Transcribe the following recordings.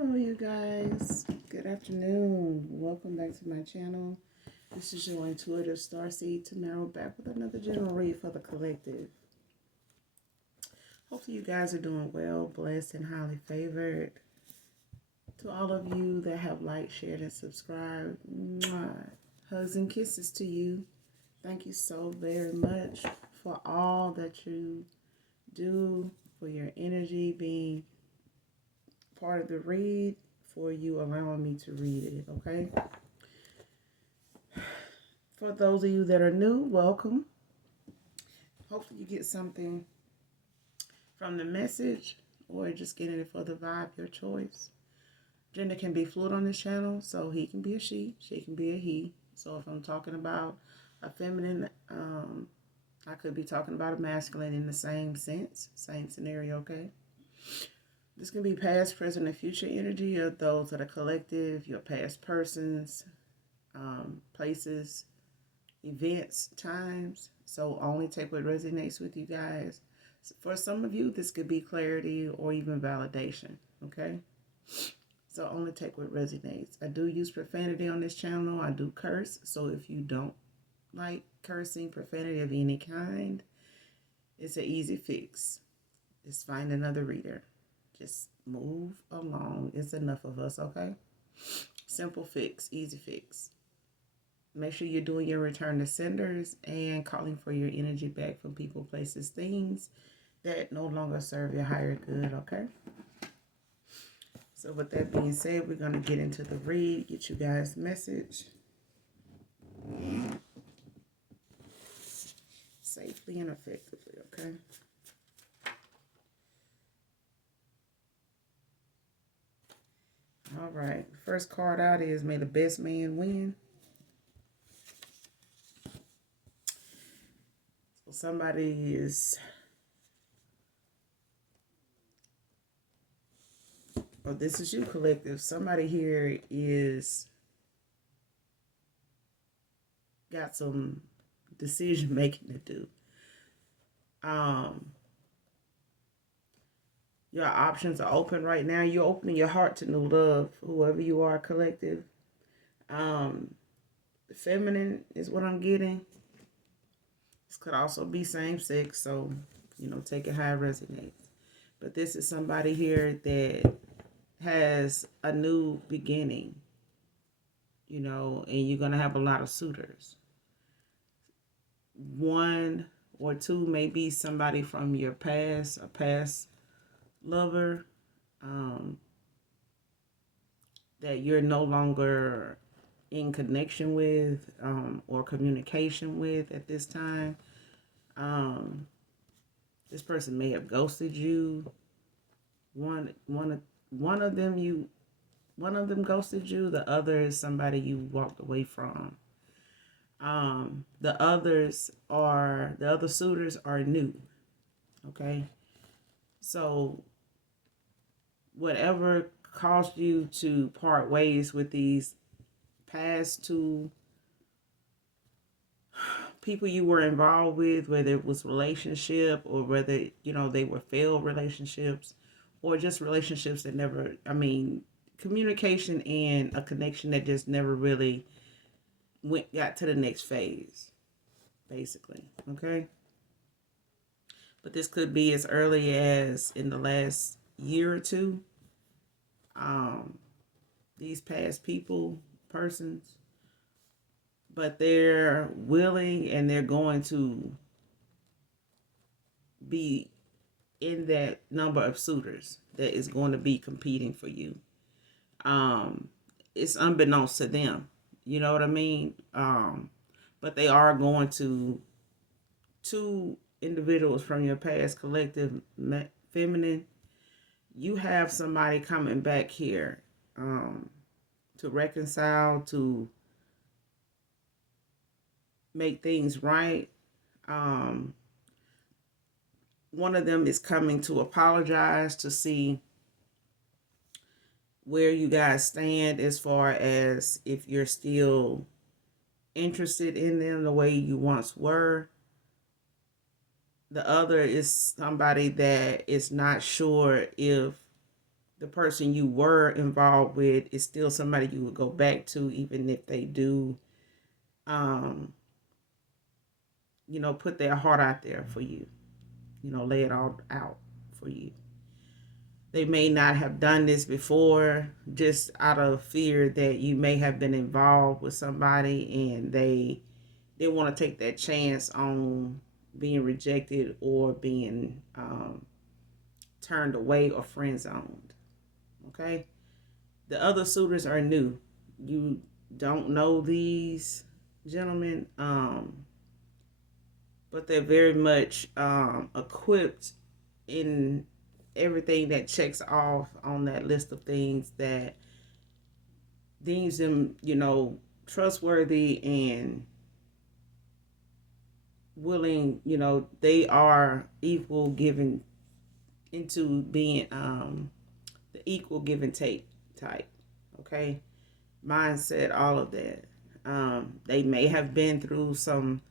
Hello you guys, good afternoon. Welcome back to my channel. This is your intuitive starseed Tamara, back with another general read for the collective. Hopefully you guys are doing well, blessed, and highly favored. To all of you that have liked, shared, and subscribed, mwah, hugs and kisses to you. Thank you so very much for all that you do, for your energy being part of the read, for you allowing me to read it, okay? For those of you that are new, welcome. Hopefully you get something from the message or just getting it for the vibe, your choice. Gender can be fluid on this channel, so he can be a she can be a he. So if I'm talking about a feminine, I could be talking about a masculine in the same sense, same scenario, okay? This can be past, present, and future energy of those that are collective, your past persons, places, events, times. So only take what resonates with you guys. For some of you, this could be clarity or even validation, okay? So only take what resonates. I do use profanity on this channel. I do curse. So if you don't like cursing, profanity of any kind, it's an easy fix. Just find another reader. Just move along. It's enough of us, okay? Simple fix, easy fix. Make sure you're doing your return to senders and calling for your energy back from people, places, things that no longer serve your higher good, okay? So with that being said, we're going to get into the read, get you guys the message safely and effectively, okay? All right, first card out is May the Best Man Win. So somebody is, oh, this is you, collective. Somebody here is got some decision making to do. Your options are open right now. You're opening your heart to new love, whoever you are, collective. Feminine is what I'm getting. This could also be same sex, so, take it how it resonates. But this is somebody here that has a new beginning, and you're going to have a lot of suitors. One or two may be somebody from your past, a past lover, that you're no longer in connection with or communication with at this time. This person may have ghosted you. One of them ghosted you. The other is somebody you walked away from. The other suitors are new. Okay, so whatever caused you to part ways with these past two people you were involved with, whether it was relationship or whether, they were failed relationships or just relationships that never, communication and a connection that just never really got to the next phase, basically, okay? But this could be as early as in the last year or two. These past persons, but they're willing and they're going to be in that number of suitors that is going to be competing for you. It's unbeknownst to them, you know what I mean? But they are going to, two individuals from your past collective feminine, you have somebody coming back here to reconcile, to make things right. One of them is coming to apologize, to see where you guys stand as far as if you're still interested in them the way you once were. The other is somebody that is not sure if the person you were involved with is still somebody you would go back to, even if they do, um, put their heart out there for you, lay it all out for you. They may not have done this before just out of fear that you may have been involved with somebody and they want to take that chance on being rejected or being turned away or friend zoned. Okay? The other suitors are new. You don't know these gentlemen, but they're very much equipped in everything that checks off on that list of things that deems them, trustworthy and willing. They are equal giving into being the equal give and take type. Okay, mindset, all of that. They may have been through some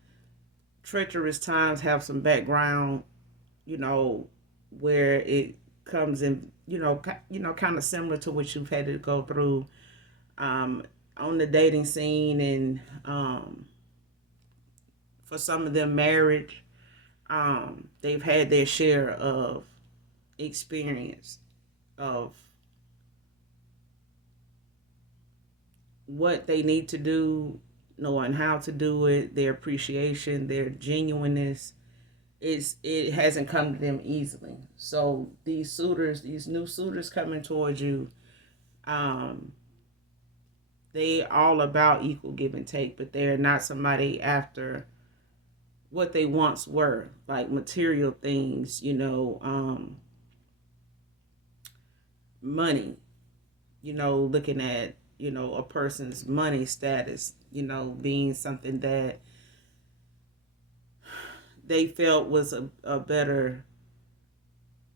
treacherous times, have some background, where it comes in, kind of similar to what you've had to go through on the dating scene, and for some of them, marriage. They've had their share of experience of what they need to do, knowing how to do it, their appreciation, their genuineness. It hasn't come to them easily. So these new suitors coming towards you, they all about equal give and take, but they're not somebody after what they once were, like material things, money, looking at, a person's money status, being something that they felt was a better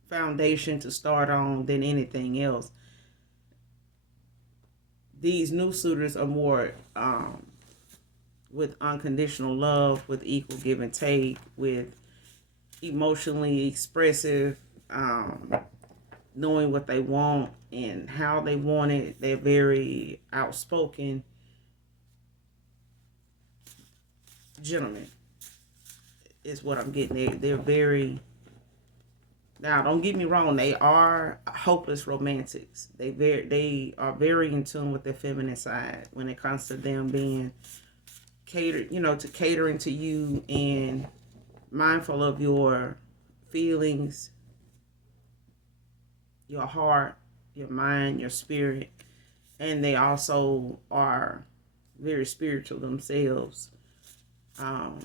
foundation to start on than anything else. These new suitors are more with unconditional love, with equal give and take, with emotionally expressive, knowing what they want and how they want it. They're very outspoken gentlemen is what I'm getting. They're very, now don't get me wrong, they are hopeless romantics. They are very in tune with their feminine side when it comes to them being catered, to catering to you and mindful of your feelings, your heart, your mind, your spirit. And they also are very spiritual themselves. I'm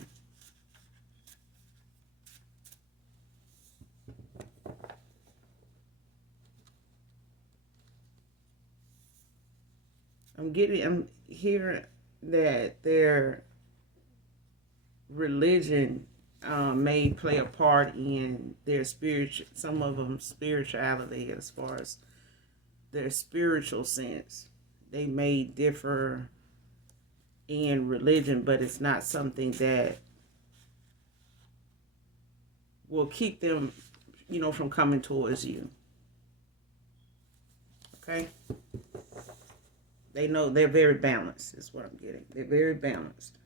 hearing that their religion may play a part in their some of them spirituality, as far as their spiritual sense. They may differ in religion, but it's not something that will keep them, from coming towards you. Okay? They know they're very balanced, is what I'm getting. They're very balanced.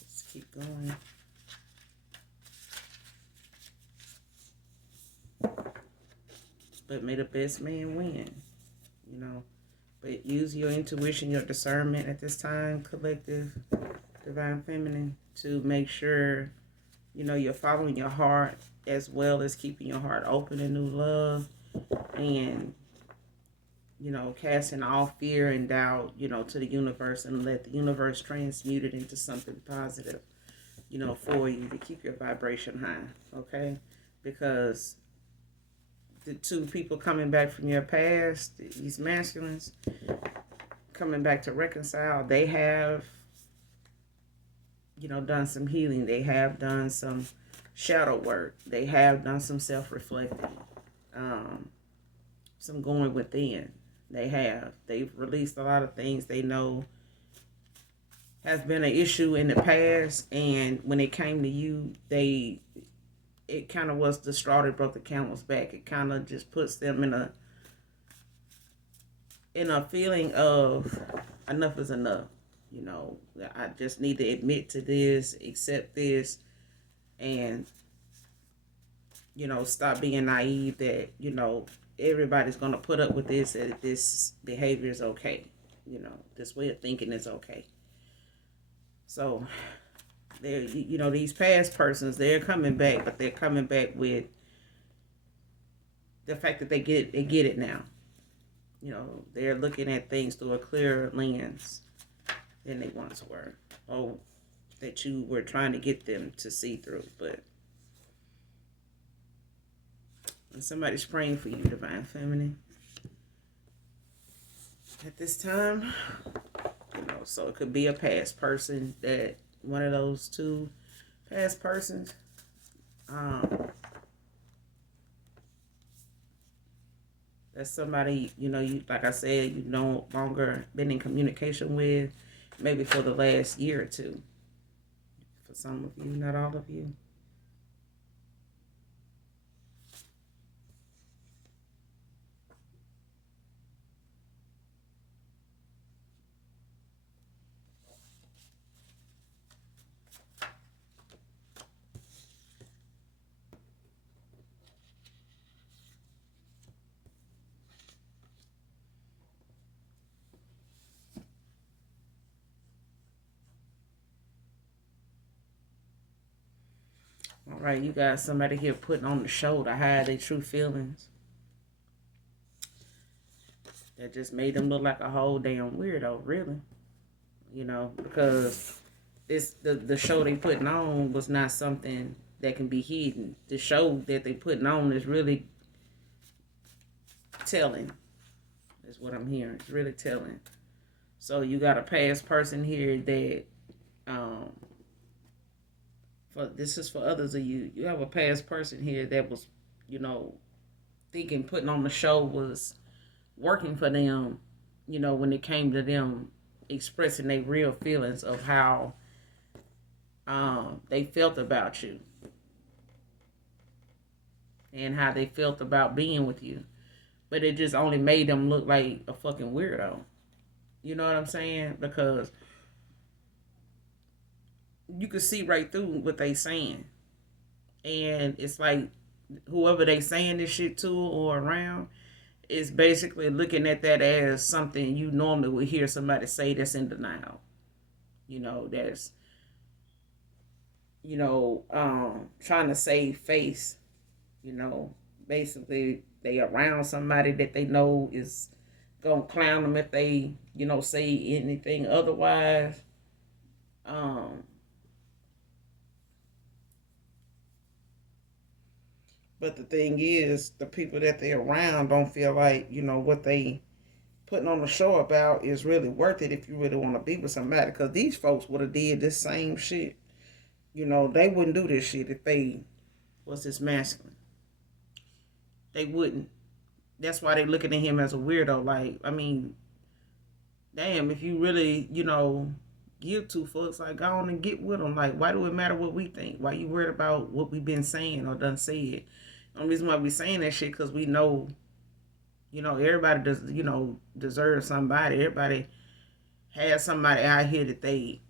Let's keep going. But may the best man win, But use your intuition, your discernment at this time, collective, divine feminine, to make sure, you're following your heart, as well as keeping your heart open in new love, and, casting all fear and doubt, to the universe, and let the universe transmute it into something positive, for you, to keep your vibration high, okay? Because the two people coming back from your past, these masculines, coming back to reconcile, they have, done some healing. They have done some shadow work. They have done some self-reflecting, some going within. They've released a lot of things they know has been an issue in the past, and when it came to you, they it kind of was the straw that broke the camel's back. It kind of just puts them in a feeling of enough is enough. You know, I just need to admit to this, accept this, and, you know, stop being naive that, you know, everybody's going to put up with this, that this behavior is okay. You know, this way of thinking is okay. So, they're, you know, these past persons, they're coming back, but they're coming back with the fact that they get it now. You know, they're looking at things through a clearer lens than they once were. Oh, that you were trying to get them to see through. But when somebody's praying for you, Divine Feminine, at this time, you know, so it could be a past person, that one of those two past persons, that's somebody, you know, you, like I said, you no longer been in communication with, maybe for the last year or two. For some of you, not all of you. All right, you got somebody here putting on the show to hide their true feelings. That just made them look like a whole damn weirdo, really. You know, because the show they putting on was not something that can be hidden. The show that they putting on is really telling, is what I'm hearing. It's really telling. So you got a past person here that, for this is for others of you. You have a past person here that was, you know, thinking putting on the show was working for them. You know, when it came to them expressing their real feelings of how they felt about you and how they felt about being with you. But it just only made them look like a fucking weirdo. You know what I'm saying? Because you could see right through what they saying. And it's like whoever they saying this shit to or around is basically looking at that as something you normally would hear somebody say that's in denial. You know, that's, you know, trying to save face. You know, basically they around somebody that they know is gonna clown them if they, you know, say anything otherwise. But the thing is, the people that they're around don't feel like, you know, what they putting on the show about is really worth it if you really want to be with somebody. Because these folks would have did this same shit. You know, they wouldn't do this shit if they was this masculine. They wouldn't. That's why they looking at him as a weirdo. Like, I mean, damn, if you really, you know, give two fucks, like, go on and get with them. Like, why do it matter what we think? Why you worried about what we've been saying or done said? The only reason why we saying that shit because we know, you know, everybody does, you know, deserves somebody. Everybody has somebody out here that they,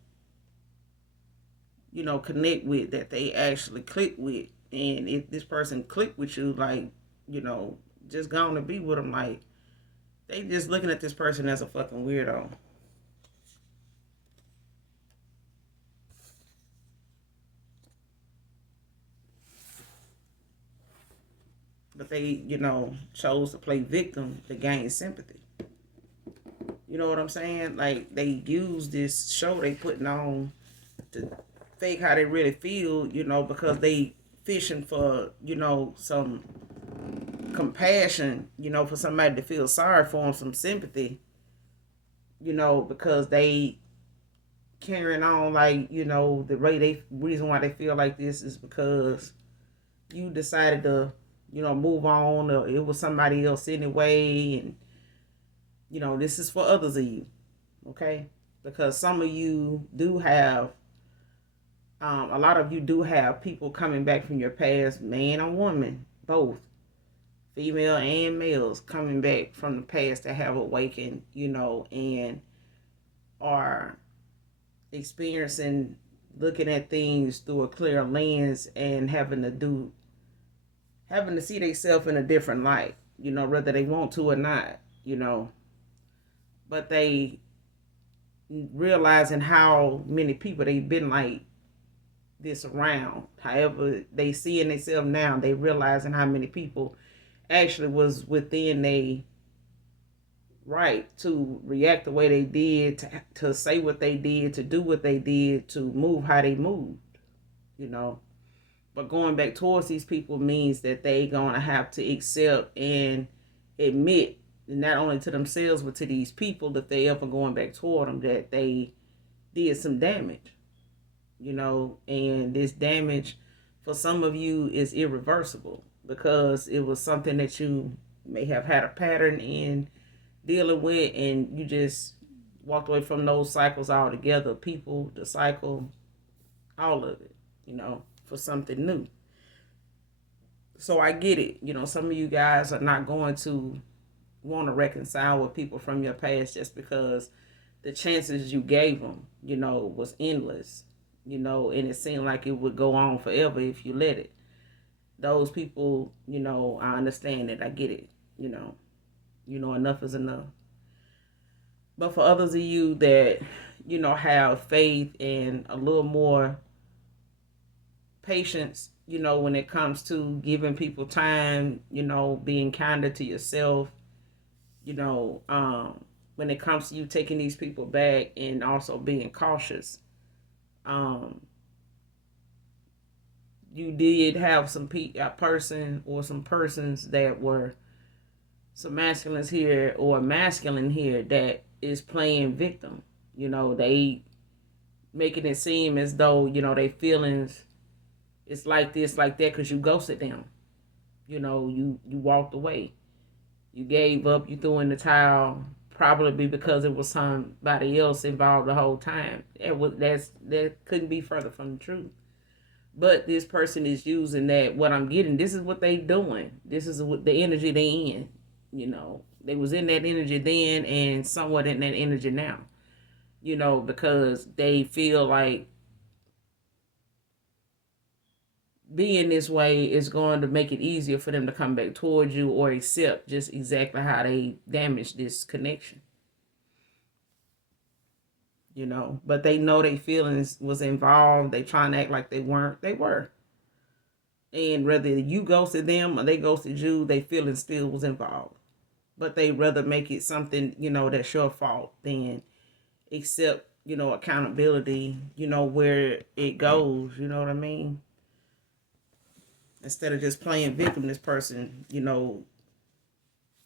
you know, connect with, that they actually click with. And if this person click with you, like, you know, just going to be with them, like, they just looking at this person as a fucking weirdo. But they, you know, chose to play victim to gain sympathy. You know what I'm saying? Like, they use this show they putting on to fake how they really feel, you know, because they fishing for, you know, some compassion, you know, for somebody to feel sorry for them, some sympathy, you know, because they carrying on like, you know, the reason why they feel like this is because you decided to, you know, move on, or it was somebody else anyway, and, you know, this is for others of you, okay? Because some of you do have A lot of you do have people coming back from your past, man or woman, both female and males coming back from the past that have awakened, and are experiencing, looking at things through a clear lens and having to see themselves in a different light, whether they want to or not, but they realizing how many people they've been like this around. However, they see in themselves now, they realizing how many people actually was within a right to react the way they did, to say what they did, to do what they did, to move how they moved, you know. But going back towards these people means that they gonna have to accept and admit, not only to themselves but to these people, if they ever going back toward them, that they did some damage, and this damage for some of you is irreversible because it was something that you may have had a pattern in dealing with, and you just walked away from those cycles altogether. People, the cycle, all of it, for something new. So I get it. Some of you guys are not going to want to reconcile with people from your past just because the chances you gave them, was endless, and it seemed like it would go on forever if you let it. Those people, I understand it. I get it. Enough is enough. But for others of you that, have faith and a little more patience, when it comes to giving people time, being kinder to yourself, when it comes to you taking these people back and also being cautious, you did have a person or some persons that were some masculines here or masculine here that is playing victim. They making it seem as though, they feelings, it's like this, like that, because you ghosted them. You walked away. You gave up, you threw in the towel, probably because it was somebody else involved the whole time. That couldn't be further from the truth. But this person is using that, what I'm getting, this is what they doing. This is what the energy they in. They was in that energy then and somewhat in that energy now. Because they feel like being this way is going to make it easier for them to come back towards you or accept just exactly how they damaged this connection. But they know their feelings was involved. They trying to act like they weren't. They were. And whether you ghosted them or they ghosted you, their feelings still was involved. But they rather make it something, that's your fault than accept, accountability, where it goes, you know what I mean? Instead of just playing victim, this person,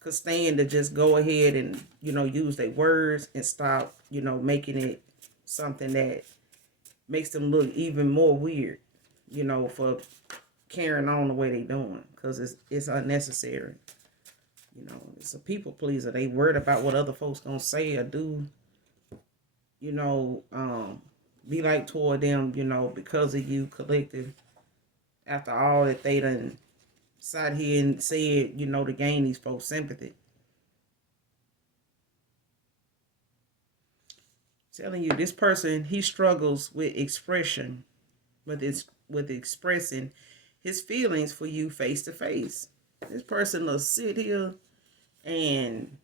could stand to just go ahead and, use their words and stop, making it something that makes them look even more weird, for carrying on the way they doing, because it's unnecessary. It's a people pleaser. They worried about what other folks gonna say or do, be like toward them, because of you, collective, after all that they done sat here and said, to gain these folks' sympathy. Telling you, this person, he struggles with expression, with expressing his feelings for you face to face. This person will sit here and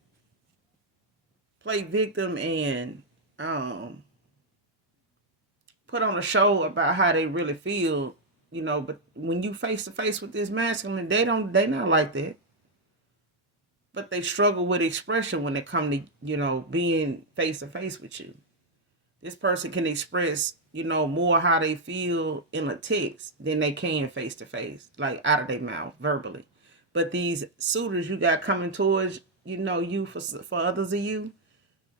play victim and put on a show about how they really feel, but when you face to face with this masculine, they not like that. But they struggle with expression when it come to, being face to face with you. This person can express, more how they feel in a text than they can face to face, like out of their mouth, verbally. But these suitors you got coming towards, you for others of you,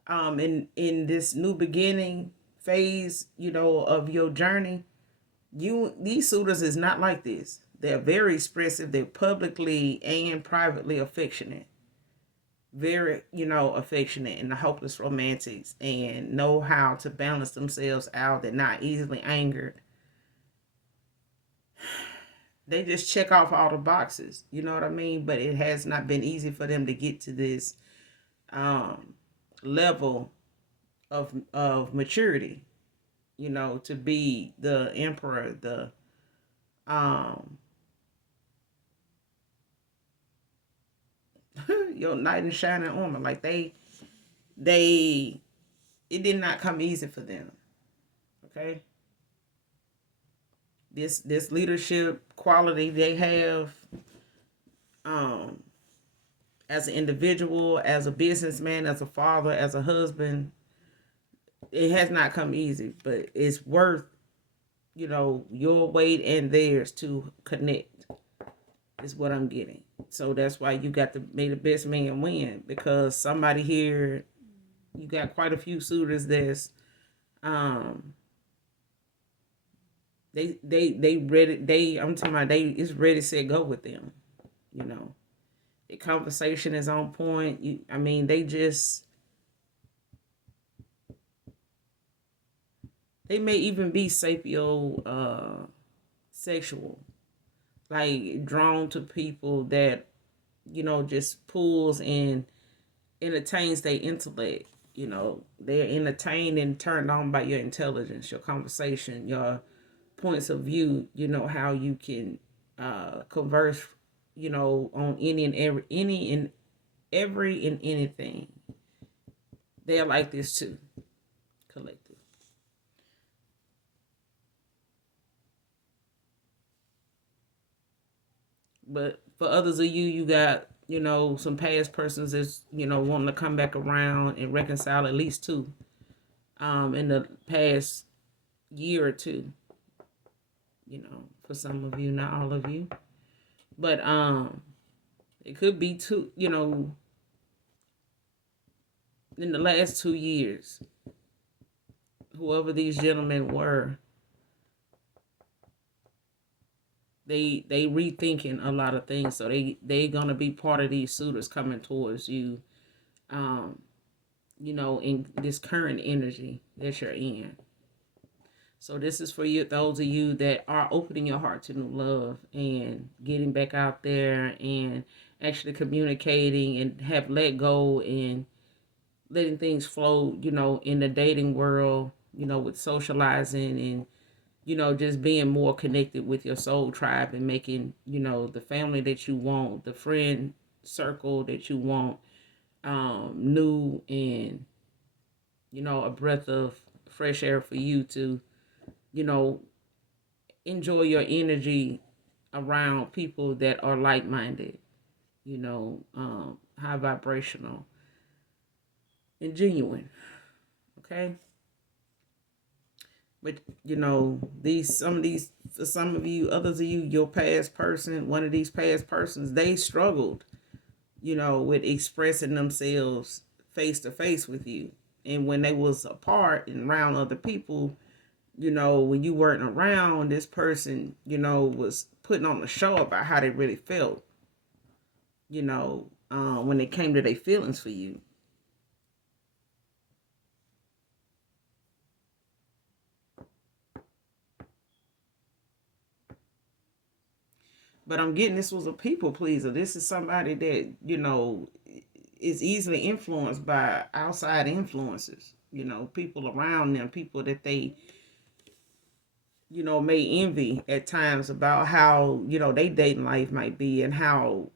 in this new beginning phase, of your journey, these suitors is not like this. They're very expressive. They're publicly and privately affectionate. Very, affectionate and the hopeless romantics, and know how to balance themselves out. They're not easily angered. they just check off all the boxes. You know what I mean? But it has not been easy for them to get to this um, level of maturity. You know, to be the emperor, the um, your knight in shining armor. Like they, it did not come easy for them. Okay, this leadership quality they have, um, as an individual, as a businessman, as a father, as a husband, it has not come easy, but it's worth, your weight and theirs to connect, is what I'm getting. So that's why you got to make the best man win, because somebody here, you got quite a few suitors that's um they ready, I'm talking about, they it's ready set go with them. you know the conversation is on point. I mean, they may even be sapio sexual, like drawn to people that just pulls and entertains their intellect. They're entertained and turned on by your intelligence, your conversation, your points of view. How you can converse, on every and anything. They're like this too, collective. But for others of you, you got, some past persons that's, wanting to come back around and reconcile, at least two, in the past year or two. For some of you, not all of you. But it could be two, in the last 2 years, whoever these gentlemen were, they rethinking a lot of things. So they gonna be part of these suitors coming towards you, um, in this current energy that you're in. So this is for you, those of you that are opening your heart to new love and getting back out there and actually communicating and have let go and letting things flow, in the dating world, with socializing and, just being more connected with your soul tribe and making, the family that you want, the friend circle that you want, new and, a breath of fresh air for you to, you know, enjoy your energy around people that are like-minded, high vibrational and genuine. Okay. But these some of these for some of you, others of you, your past person, one of these past persons, they struggled, with expressing themselves face to face with you. And when they was apart and around other people, when you weren't around, this person, was putting on a show about how they really felt, when it came to their feelings for you. But I'm getting, this was a people pleaser. This is somebody that, is easily influenced by outside influences, people around them, people that they, may envy at times about how, they dating life might be and how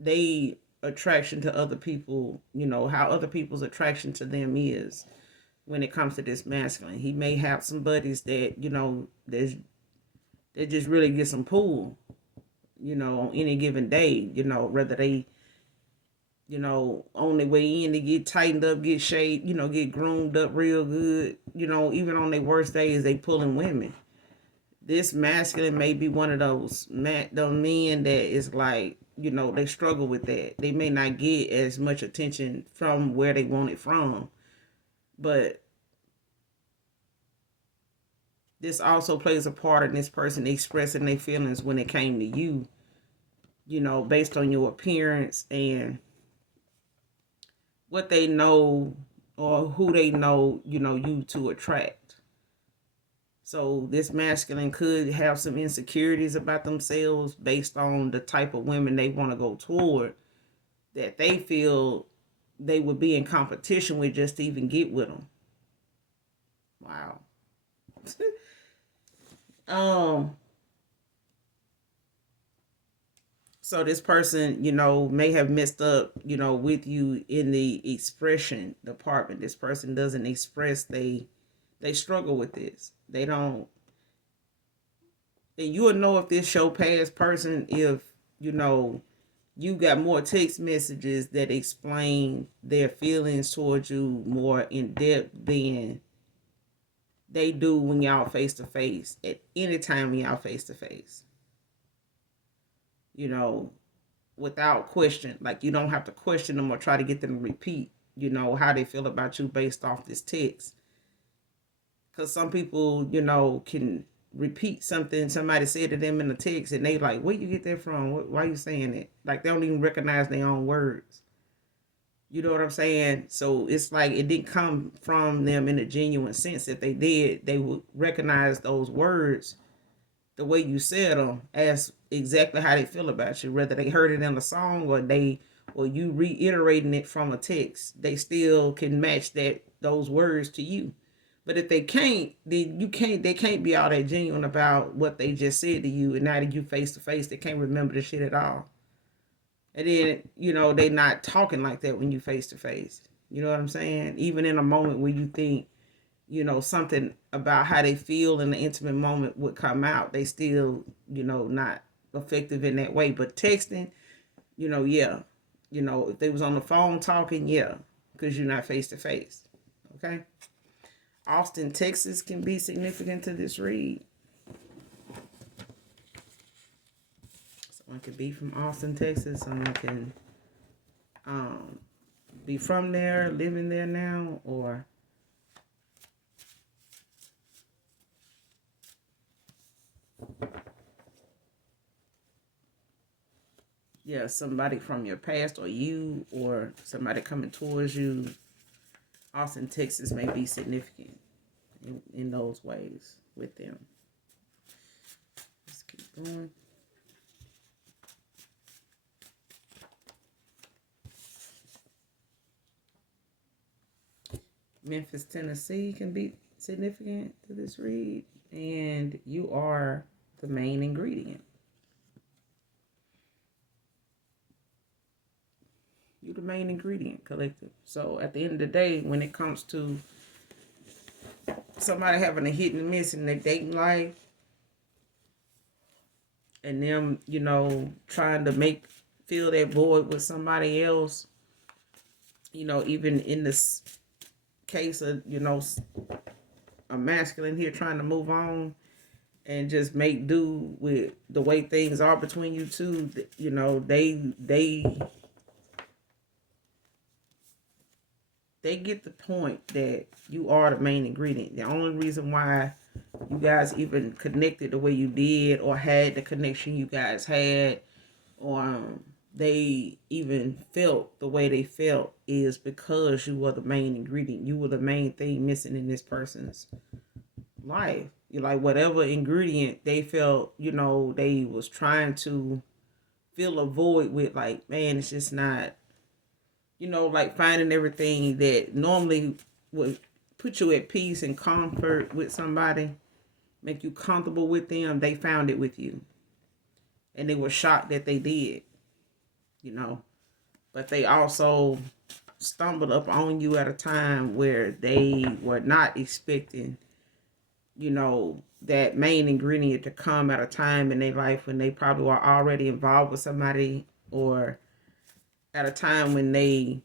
they attraction to other people, how other people's attraction to them is when it comes to this masculine. He may have some buddies that, they just really get some pull, on any given day, whether they, on their way in to get tightened up, get shaped, get groomed up real good, even on their worst days, they pulling women. This masculine may be one of those men that is like, they struggle with that. They may not get as much attention from where they want it from. But this also plays a part in this person expressing their feelings when it came to you, based on your appearance and what they know or who they know, you to attract. So this masculine could have some insecurities about themselves based on the type of women they want to go toward, that they feel they would be in competition with just to even get with them. Wow. um so this person, may have messed up, with you in the expression department. This person doesn't express, they struggle with this. They don't. And you will know if this your past person if, you got more text messages that explain their feelings towards you more in depth than they do when y'all face to face, at any time when y'all face to face. Without question. Like, you don't have to question them or try to get them to repeat, how they feel about you based off this text. Because some people, can repeat something somebody said to them in the text, and they like, where you get that from? Why are you saying it? Like, they don't even recognize their own words. You know what I'm saying? So it's like it didn't come from them in a genuine sense. If they did, they would recognize those words, the way you said them, as exactly how they feel about you. Whether they heard it in a song or you reiterating it from a text, they still can match those words to you. But if they can't, then they can't be all that genuine about what they just said to you. And now that you face to face, they can't remember the shit at all. And then, they not talking like that when you face to face. You know what I'm saying? Even in a moment where you think, something about how they feel in the intimate moment would come out, they still, not effective in that way. But texting, yeah. If they was on the phone talking, yeah, because you're not face to face. Okay? Austin, Texas can be significant to this read. Someone could be from Austin, Texas. Someone can be from there, living there now, or somebody from your past, or you, or somebody coming towards you. Austin, Texas may be significant in those ways with them. Let's keep going. Memphis, Tennessee can be significant to this read, and you are the main ingredient. You're the main ingredient, collective. So at the end of the day, when it comes to somebody having a hit and miss in their dating life, and them, trying to fill that void with somebody else, even in this case of, a masculine here trying to move on and just make do with the way things are between you two, they get the point that you are the main ingredient. The only reason why you guys even connected the way you did, or had the connection you guys had, or they even felt the way they felt, is because you were the main ingredient. You were the main thing missing in this person's life. You're like, whatever ingredient they felt, they was trying to fill a void with, like, man, it's just not, like finding everything that normally would put you at peace and comfort with somebody, make you comfortable with them. They found it with you. And they were shocked that they did, But they also stumbled up on you at a time where they were not expecting, that main ingredient to come at a time in their life when they probably were already involved with somebody, or at a time when they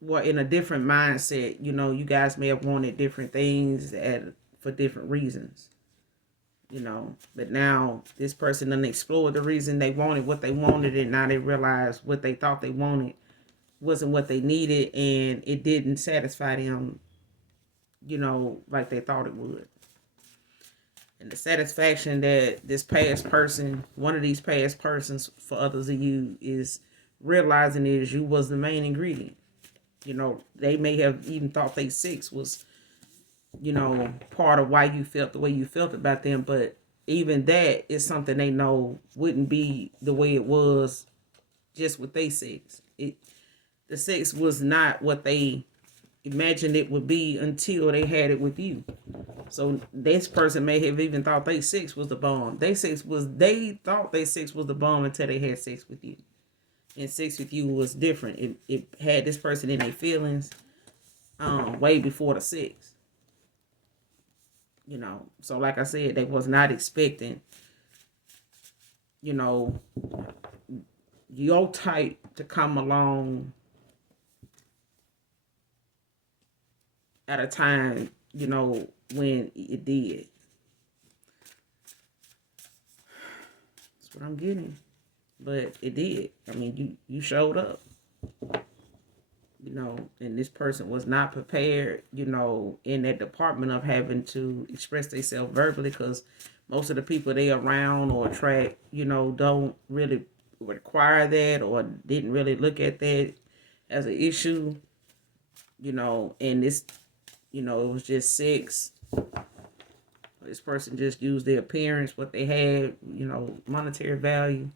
were in a different mindset. You guys may have wanted different things for different reasons, but now this person done explored the reason they wanted what they wanted, and now they realize what they thought they wanted wasn't what they needed, and it didn't satisfy them, like they thought it would. And the satisfaction that this past person, one of these past persons for others of you, is realizing is you was the main ingredient. They may have even thought they sex was part of why you felt the way you felt about them. But even that is something they know wouldn't be the way it was just with their sex. The sex was not what they imagined it would be until they had it with you. So this person may have even thought they sex was the bomb. They thought they sex was the bomb until they had sex with you. And sex with you was different. It had this person in their feelings way before the sex. So like I said, they was not expecting, your type to come along at a time, when it did. That's what I'm getting. But it did. I mean, you showed up. And this person was not prepared, in that department of having to express themselves verbally, because most of the people they around or attract, don't really require that or didn't really look at that as an issue, and this, it was just sex. This person just used their appearance, what they had, monetary value,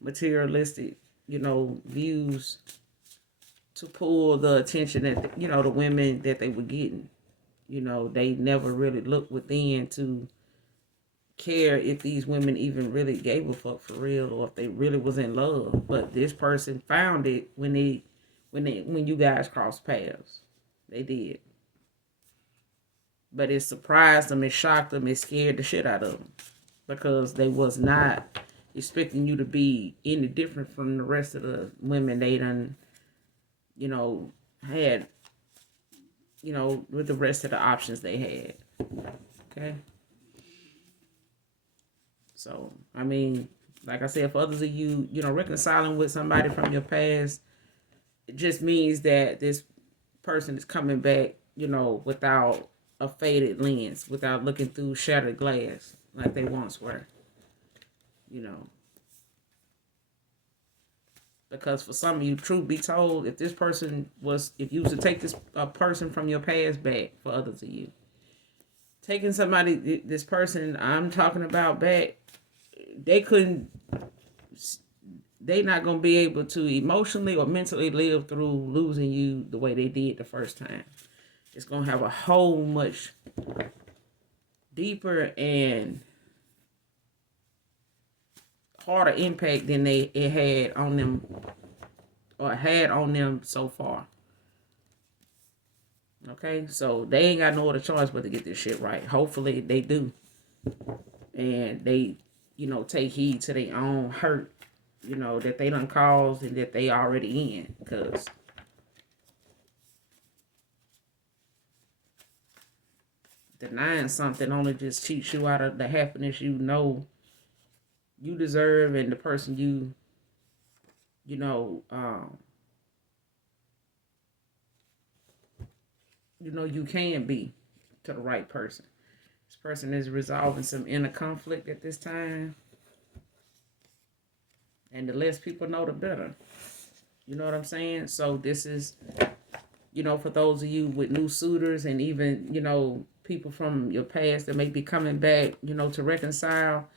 materialistic, views to pull the attention that, the women that they were getting. They never really looked within to care if these women even really gave a fuck for real or if they really was in love. But this person found it when you guys crossed paths. They did. But it surprised them, it shocked them, it scared the shit out of them. Because they was not expecting you to be any different from the rest of the women they done, had, with the rest of the options they had. Okay? So, I mean, like I said, for others of you, reconciling with somebody from your past, it just means that this person is coming back, without a faded lens, without looking through shattered glass like they once were. Because for some of you, truth be told, if you was to take this person from your past back, for others of you, taking this person I'm talking about back, they not going to be able to emotionally or mentally live through losing you the way they did the first time. It's going to have a whole much deeper and harder impact than it had on them or had on them so far. Okay, so they ain't got no other choice but to get this shit right. Hopefully they do. And they, take heed to their own hurt, that they done caused and that they already in. Because denying something only just cheats you out of the happiness you deserve and the person you you can be to the right person. This person is resolving some inner conflict at this time. And the less people know, the better. You know what I'm saying? So this is, for those of you with new suitors and even, people from your past that may be coming back, to reconcile,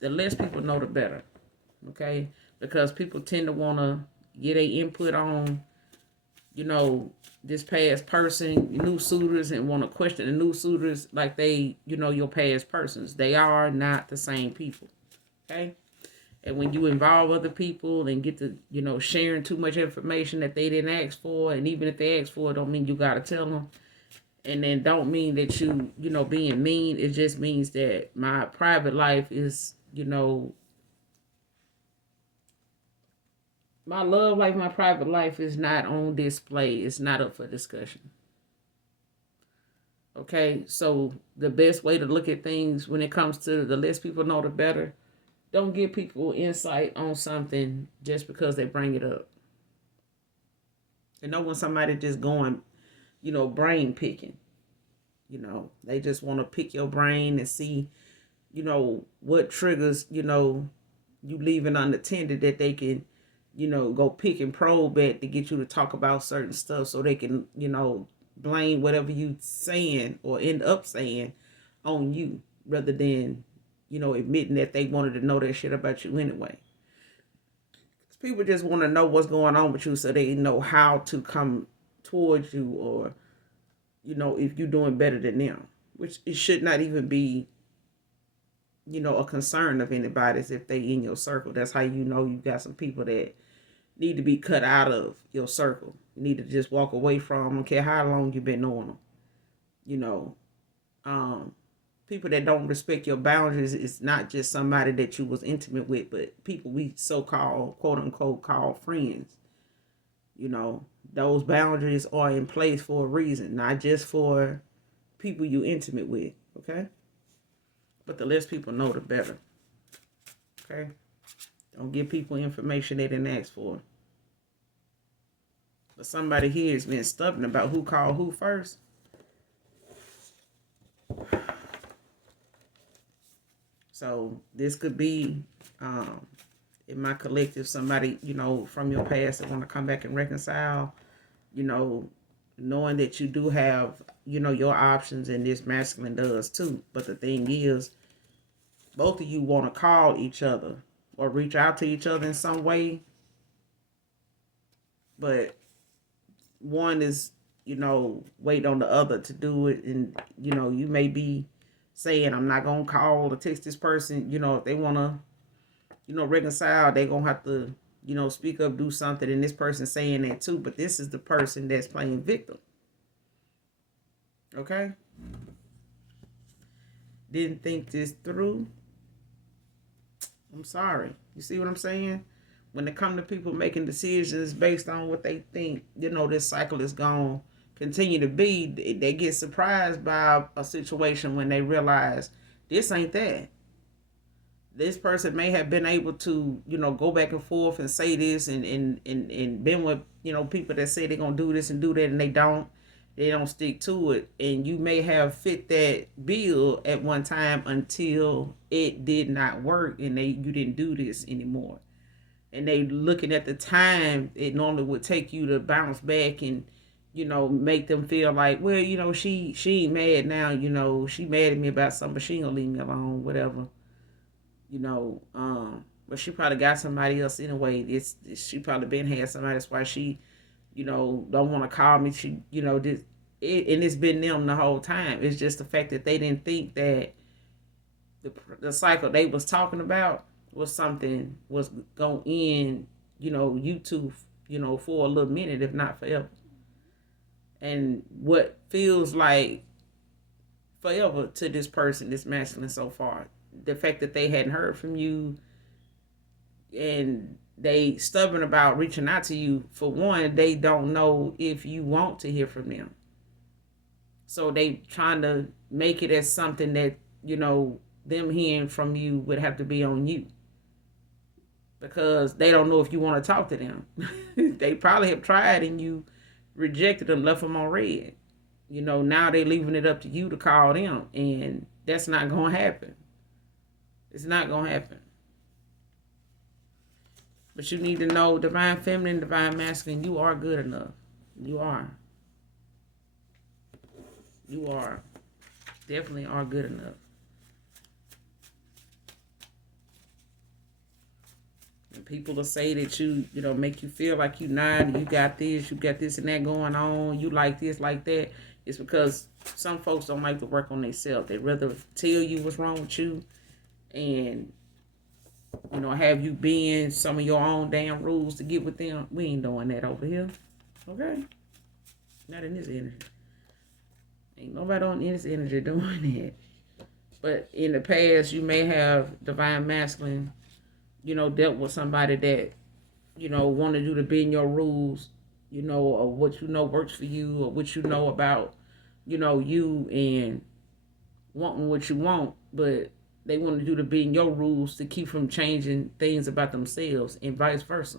the less people know, the better. Okay? Because people tend to want to get a input on, this past person, new suitors, and want to question the new suitors like they, your past persons. They are not the same people. Okay? And when you involve other people and get to, sharing too much information that they didn't ask for, and even if they ask for it, don't mean you got to tell them. And then don't mean that you, being mean. It just means that my private life is, my love life, my private life is not on display. It's not up for discussion. Okay, so the best way to look at things when it comes to the less people know, the better. Don't give people insight on something just because they bring it up. And know when somebody just going, brain picking. They just want to pick your brain and see, what triggers, you leaving unattended that they can, go pick and probe at to get you to talk about certain stuff so they can, blame whatever you saying or end up saying on you, rather than, admitting that they wanted to know that shit about you anyway. People just want to know what's going on with you so they know how to come towards you, or, if you're doing better than them, which it should not even be, a concern of anybody's if they in your circle. That's how you got some people that need to be cut out of your circle. You need to just walk away from them. I don't care how long you've been knowing them. You know, people that don't respect your boundaries is not just somebody that you was intimate with, but people we so-called, quote unquote, call friends. Those boundaries are in place for a reason, not just for people you intimate with, okay? But the less people know, the better, okay? Don't give people information they didn't ask for. But somebody here has been stubborn about who called who first. So this could be in my collective somebody, from your past that want to come back and reconcile, knowing that you do have, your options, and this masculine does too. But the thing is, both of you want to call each other or reach out to each other in some way. But one is, wait on the other to do it. And, you may be saying, I'm not going to call or text this person. If they want to, reconcile, they're going to have to, speak up, do something. And this person's saying that too. But this is the person that's playing victim. Okay? Didn't think this through. I'm sorry. You see what I'm saying? When it comes to people making decisions based on what they think, this cycle is going to continue to be, they get surprised by a situation when they realize this ain't that. This person may have been able to, go back and forth and say this and been with, people that say they're going to do this and do that, and they don't stick to it. And you may have fit that bill at one time until it did not work and you didn't do this anymore. And they looking at the time it normally would take you to bounce back and, make them feel like, well, she ain't mad now, she mad at me about something, but she ain't gonna leave me alone, whatever. But she probably got somebody else anyway. She probably had somebody. That's why she, don't want to call me. She, and it's been them the whole time. It's just the fact that they didn't think that the cycle they was talking about was something was going in, YouTube, for a little minute, if not forever. And what feels like forever to this person, this masculine so far, the fact that they hadn't heard from you and they stubborn about reaching out to you. For one, they don't know if you want to hear from them. So they trying to make it as something that, them hearing from you would have to be on you. Because they don't know if you want to talk to them. They probably have tried and you rejected them, left them on red. Now they leaving it up to you to call them. And that's not going to happen. It's not going to happen. But you need to know, divine feminine, divine masculine, you are good enough. You are. You are. Definitely are good enough. And people will say that you make you feel like you not, you got this and that going on, you like this, like that. It's because some folks don't like to work on themselves. They'd rather tell you what's wrong with you and, have you bend some of your own damn rules to get with them. We ain't doing that over here. Okay? Not in this energy. Ain't nobody on this energy doing that. But in the past, you may have divine masculine, dealt with somebody that, wanted you to bend your rules, or what works for you, or what about, you and wanting what you want, but they wanted you to bend your rules to keep from changing things about themselves, and vice versa.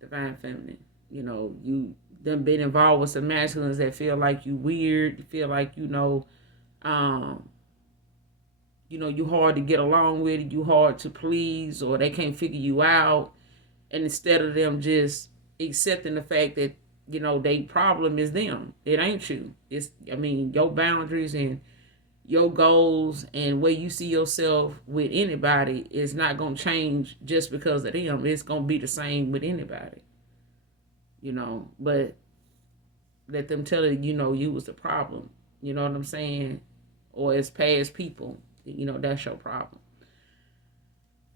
Divine feminine, you done been involved with some masculines that feel like you weird, you feel like, you hard to get along with, you hard to please, or they can't figure you out. And instead of them just accepting the fact that, they problem is them. It ain't you. Your boundaries and your goals and where you see yourself with anybody is not going to change just because of them. It's going to be the same with anybody, but let them tell it, you was the problem. You know what I'm saying? Or it's past people. That's your problem.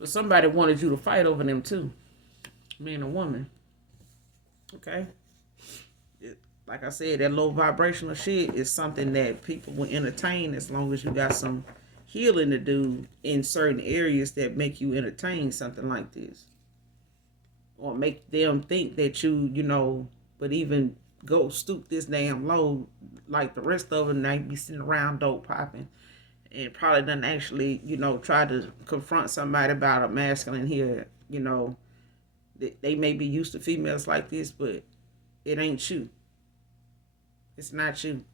But somebody wanted you to fight over them too, man or woman. Okay? Like I said, that low vibrational shit is something that people will entertain as long as you got some healing to do in certain areas that make you entertain something like this. Or make them think that but even go stoop this damn low like the rest of them, they be sitting around dope popping and probably doesn't actually, try to confront somebody about a masculine here, they may be used to females like this, but it ain't you. It's not you.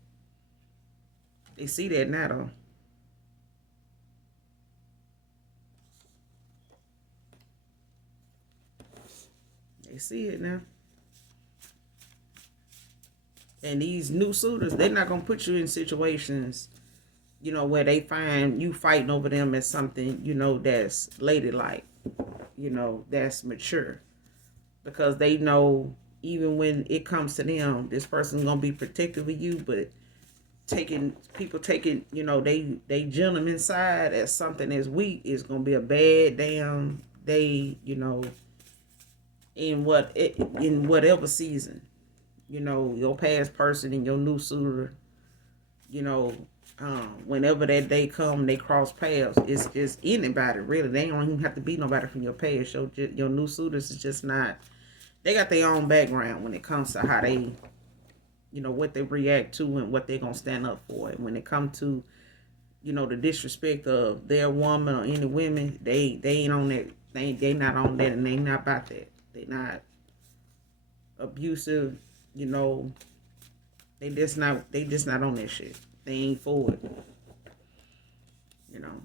They see that now though. They see it now. And these new suitors, they're not gonna put you in situations, where they find you fighting over them as something, that's ladylike, that's mature. Because they know even when it comes to them, this person's gonna be protective of you, but taking they gentleman side as something as weak is gonna be a bad damn day, in whatever season. Your past person and your new suitor, you know, whenever that day come, they cross paths. It's just anybody really. They don't even have to be nobody from your past. Your new suitors is just not. They got their own background when it comes to how they, what they react to and what they're gonna stand up for. And when it comes to, the disrespect of their woman or any women, they ain't on that. They not on that, and they not about that. They not abusive. They just not on that shit. They ain't for it. You know.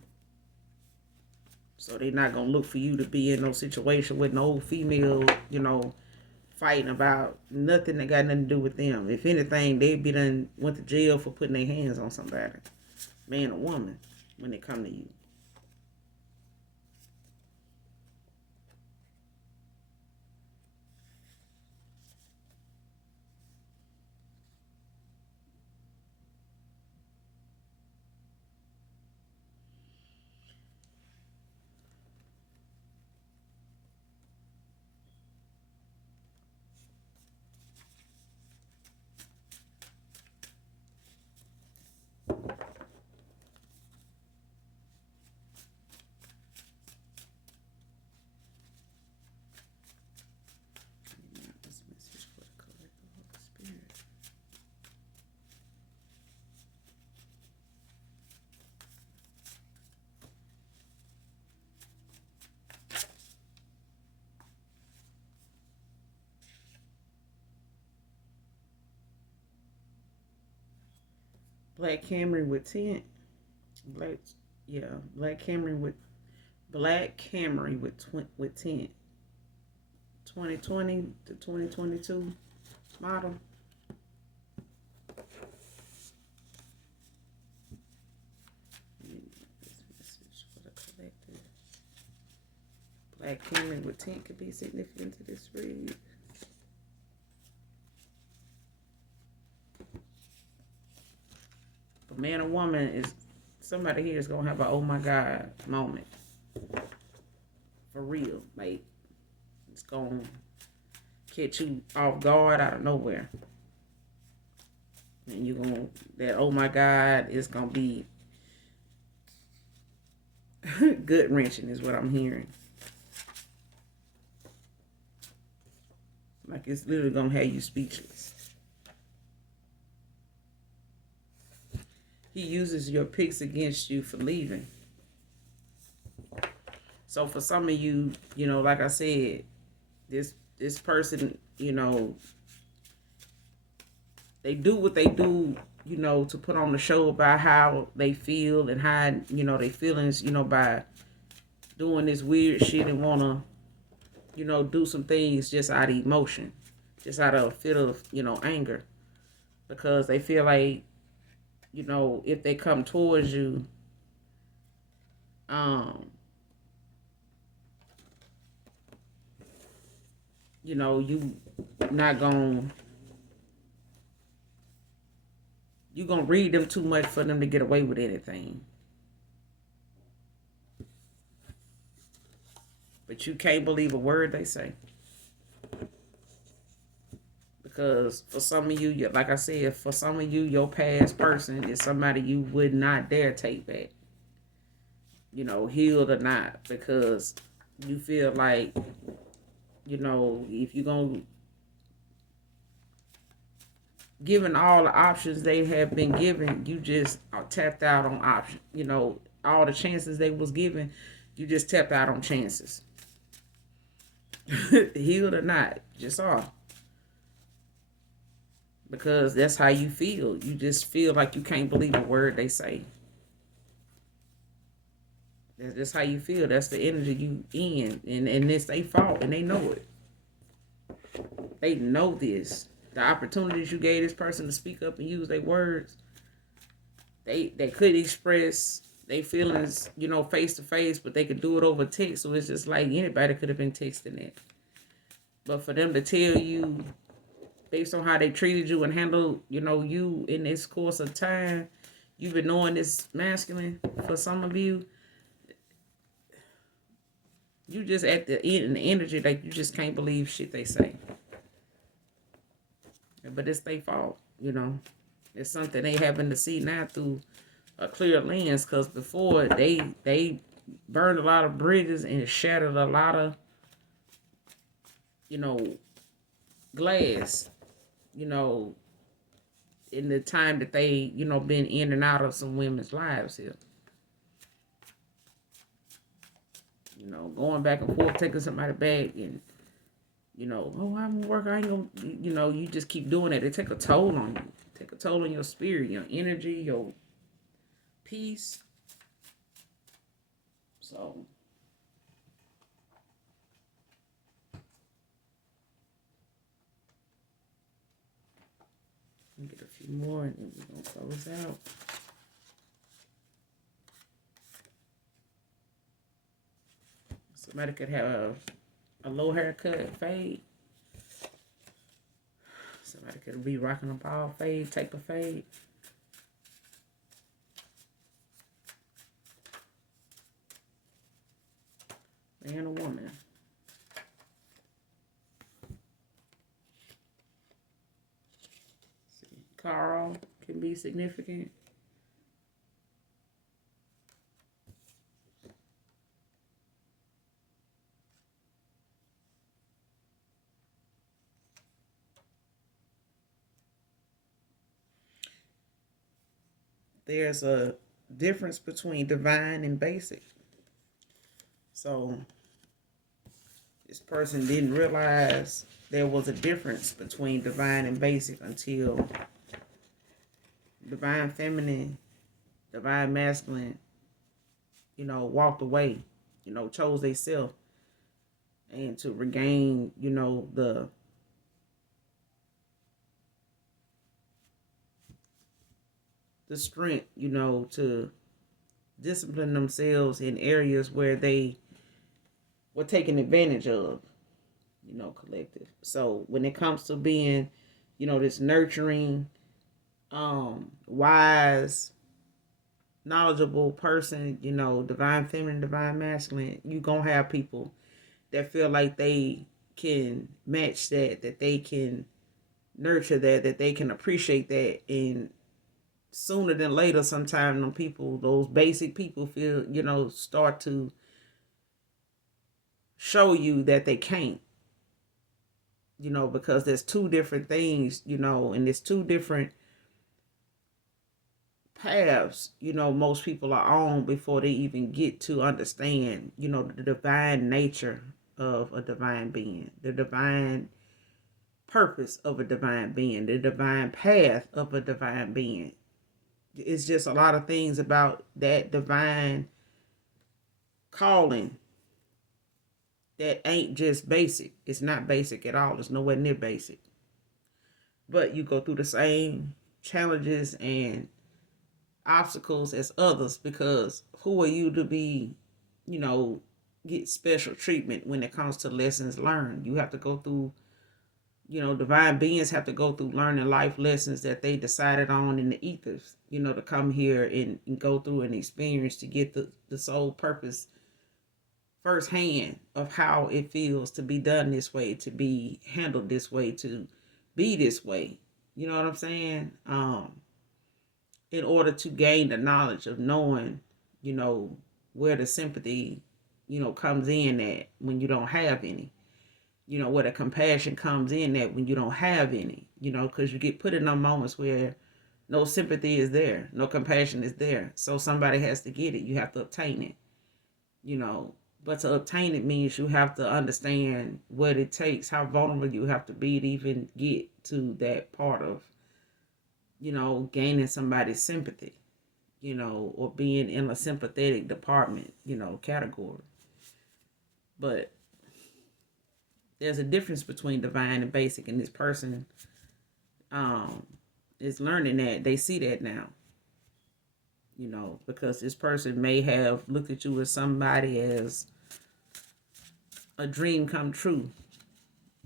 So they not gonna look for you to be in no situation with no female, fighting about nothing that got nothing to do with them. If anything, they'd be done went to jail for putting their hands on somebody, man or woman, when they come to you. Black Camry with tint. Black, yeah, Black Camry with tint. 2020 to 2022 model. Black Camry with tint could be significant to this read. A man or woman is somebody here is gonna have a oh my god moment. For real. Like it's gonna catch you off guard out of nowhere. And you're gonna that oh my god is gonna be good wrenching is what I'm hearing. Like it's literally gonna have you speechless. He uses your picks against you for leaving. So for some of you, like I said, this person, they do what they do, to put on the show about how they feel and hide, their feelings, by doing this weird shit and wanna, do some things just out of emotion. just out of a fit of, anger, because they feel like, if they come towards you, um, you not gonna you gonna read them too much for them to get away with anything. But you can't believe a word they say. Because for some of you, like I said, for some of you, your past person is somebody you would not dare take back. Healed or not. Because you feel like, if you're going to, given all the options they have been given, you just are tapped out on options. All the chances they was given, you just tapped out on chances. Healed or not, just are. Because that's how you feel. You just feel like you can't believe a word they say. That's just how you feel. That's the energy you in. And it's their fault, and they know it. They know this. The opportunities you gave this person to speak up and use their words, they could express their feelings, face to face, but they could do it over text. So it's just like anybody could have been texting it. But for them to tell you, based on how they treated you and handled, you in this course of time, you've been knowing this masculine for some of you, you just at the end in the energy, like you just can't believe shit they say. But it's their fault, It's something they happen to see now through a clear lens, because before they burned a lot of bridges and shattered a lot of, glass, in the time that they, been in and out of some women's lives here. Going back and forth, taking somebody back, and, oh, I'm gonna work, I ain't gonna, you just keep doing it. It take a toll on you. Take a toll on your spirit, your energy, your peace. So, get a few more and then we're gonna close out. Somebody could have a low haircut, fade. Somebody could be rocking a ball fade, take a fade. Man or woman. Carl can be significant. There's a difference between divine and basic. So this person didn't realize there was a difference between divine and basic until divine feminine, divine masculine, walked away, chose they self, and to regain, the strength, to discipline themselves in areas where they were taken advantage of, collective. So when it comes to being, this nurturing, wise, knowledgeable person, divine feminine, divine masculine, you gonna have people that feel like they can match that they can nurture that they can appreciate that, and sooner than later, sometimes those basic people feel, start to show you that they can't, because there's two different things, and there's two different paths, most people are on before they even get to understand, the divine nature of a divine being, the divine purpose of a divine being, the divine path of a divine being. It's just a lot of things about that divine calling that ain't just basic. It's not basic at all. It's nowhere near basic. but you go through the same challenges and obstacles as others, because who are you to be, you know, get special treatment when it comes to lessons learned? You have to go through, divine beings have to go through learning life lessons that they decided on in the ethers, to come here and go through an experience to get the sole purpose firsthand of how it feels to be done this way, to be handled this way, to be this way. You know what I'm saying? In order to gain the knowledge of knowing, where the sympathy, comes in at when you don't have any. Where the compassion comes in at when you don't have any. Because you get put in those moments where no sympathy is there, no compassion is there. So somebody has to get it. You have to obtain it. You know, but to obtain it means you have to understand what it takes, how vulnerable you have to be to even get to that part of, gaining somebody's sympathy, or being in a sympathetic department, category. But there's a difference between divine and basic, and this person is learning that. They see that now, because this person may have looked at you as somebody as a dream come true,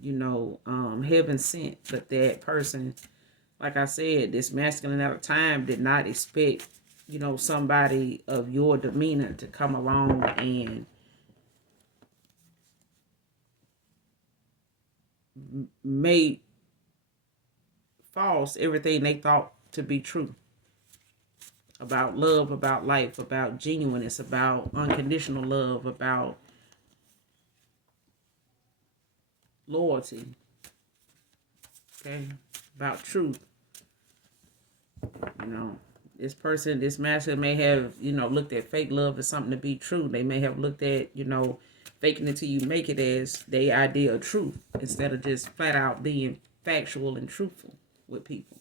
heaven sent. But that person, like I said, this masculine at a time did not expect, somebody of your demeanor to come along and made false everything they thought to be true about love, about life, about genuineness, about unconditional love, about loyalty, okay, about truth. This person, this master may have, looked at fake love as something to be true. They may have looked at, faking it till you make it as their idea of truth, instead of just flat out being factual and truthful with people,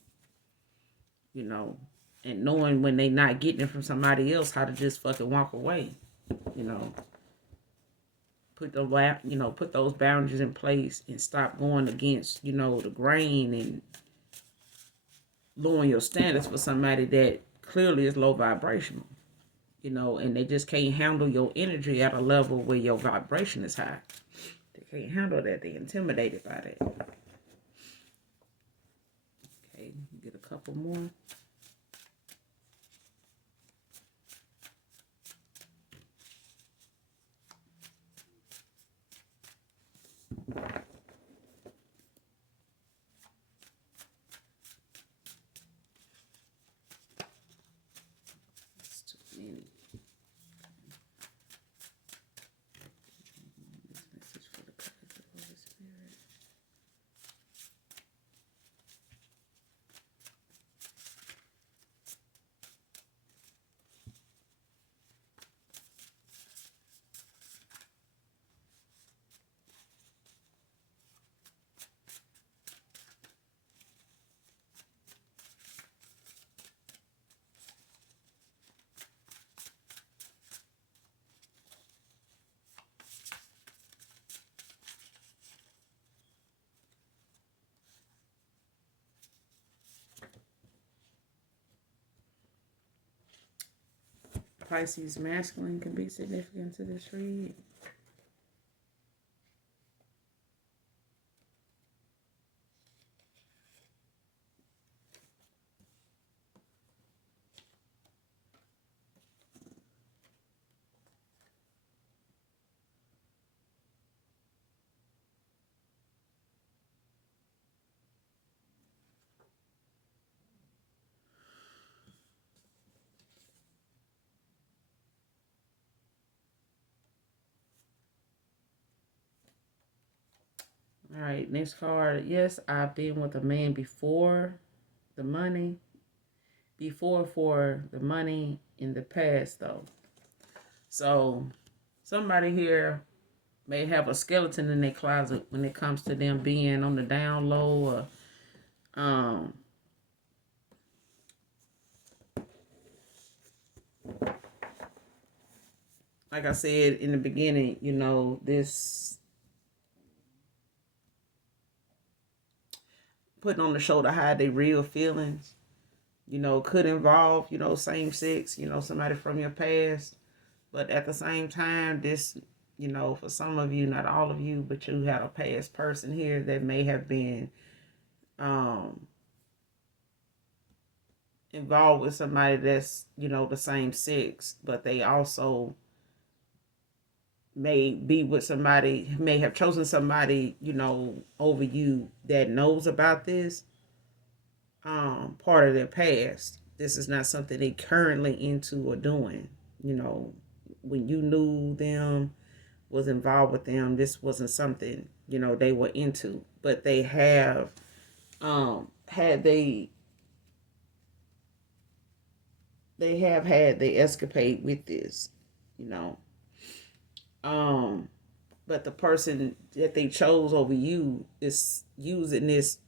and knowing when they not getting it from somebody else, how to just fucking walk away, put those boundaries in place and stop going against, the grain and lowering your standards for somebody that clearly is low vibrational, and they just can't handle your energy at a level where your vibration is high. They can't handle that. They're intimidated by that. Okay, get a couple more. That's too many. This message for the guides of the Holy Spirit. Pisces masculine can be significant to this read. All right, next card. Yes, I've been with a man before the money. Before for the money in the past, though. So, somebody here may have a skeleton in their closet when it comes to them being on the down low, or like I said in the beginning, this putting on the show to hide their real feelings. Could involve, same sex, somebody from your past. But at the same time, this, for some of you, not all of you, but you had a past person here that may have been involved with somebody that's, the same sex, but they also may be with somebody, may have chosen somebody, over you that knows about this part of their past. This is not something they currently into or doing. When you knew them, was involved with them, this wasn't something, they were into. But they have they have had the escapade with this, you know. But the person that they chose over you is using this,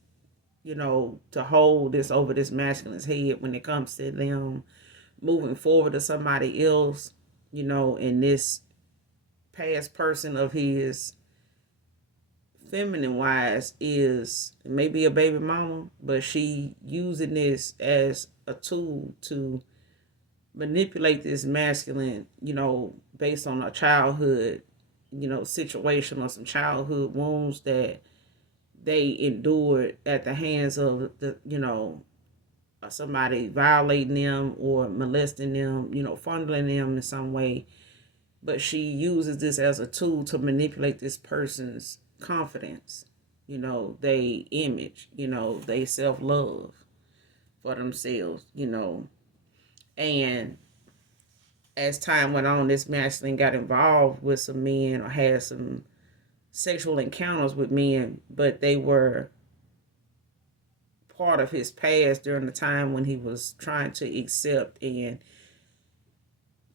to hold this over this masculine's head when it comes to them moving forward to somebody else, and this past person of his, feminine wise, is maybe a baby mama, but she using this as a tool to manipulate this masculine, based on a childhood, situation or some childhood wounds that they endured at the hands of the, somebody violating them or molesting them, fondling them in some way. But she uses this as a tool to manipulate this person's confidence, they image, they self-love for themselves, and as time went on, this masculine got involved with some men or had some sexual encounters with men, but they were part of his past during the time when he was trying to accept and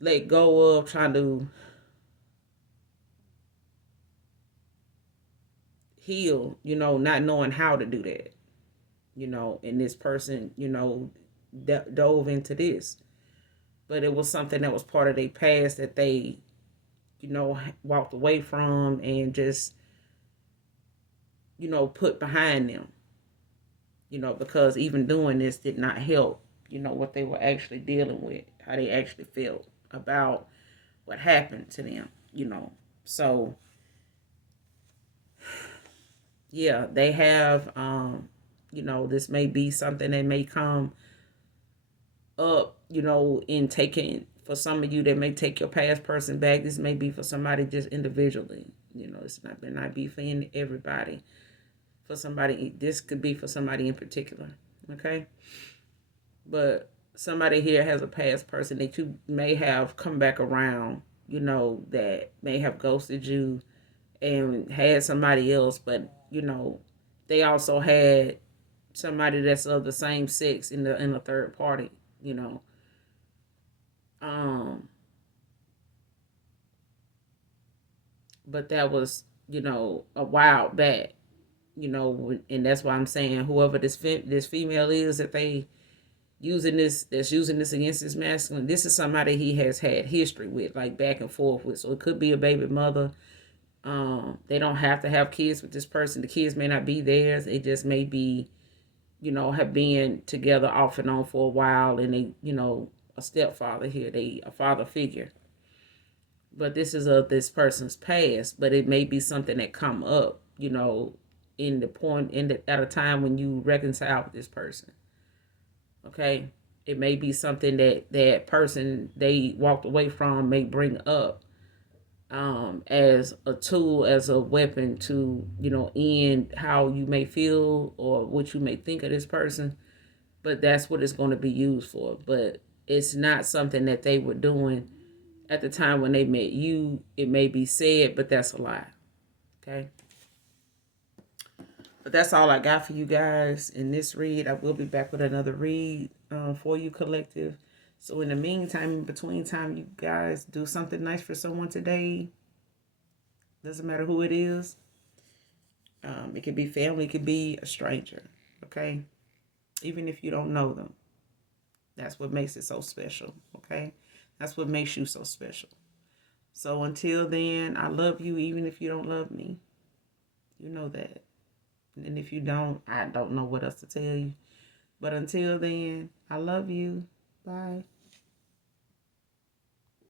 let go of, trying to heal, not knowing how to do that, and this person, dove into this. But it was something that was part of their past that they, walked away from and just, put behind them, because even doing this did not help, what they were actually dealing with, how they actually felt about what happened to them, So, yeah, they have, this may be something that may come up, in taking, for some of you that may take your past person back. This may be for somebody just individually, it's not, may not be for everybody. For somebody, this could be for somebody in particular, okay? But somebody here has a past person that you may have come back around, that may have ghosted you and had somebody else, but they also had somebody that's of the same sex in the third party, but that was, a while back, and that's why I'm saying whoever this female is that they that's using this against this masculine, this is somebody he has had history with, like back and forth with. So it could be a baby mother. They don't have to have kids with this person. The kids may not be theirs. They just may be, have been together off and on for a while, and they, a stepfather here, they a father figure. But this is of this person's past. But it may be something that come up, in the point at a time when you reconcile with this person. Okay, it may be something that person they walked away from may bring up, as a tool, as a weapon to, end how you may feel or what you may think of this person. But that's what it's going to be used for. But it's not something that they were doing at the time when they met you. It may be said, but that's a lie. Okay. But that's all I got for you guys in this read. I will be back with another read for you, collective. So in the meantime, in between time, you guys do something nice for someone today. Doesn't matter who it is. It could be family, it could be a stranger. Okay? Even if you don't know them. That's what makes it so special. Okay? That's what makes you so special. So until then, I love you even if you don't love me. You know that. And if you don't, I don't know what else to tell you. But until then, I love you. Bye.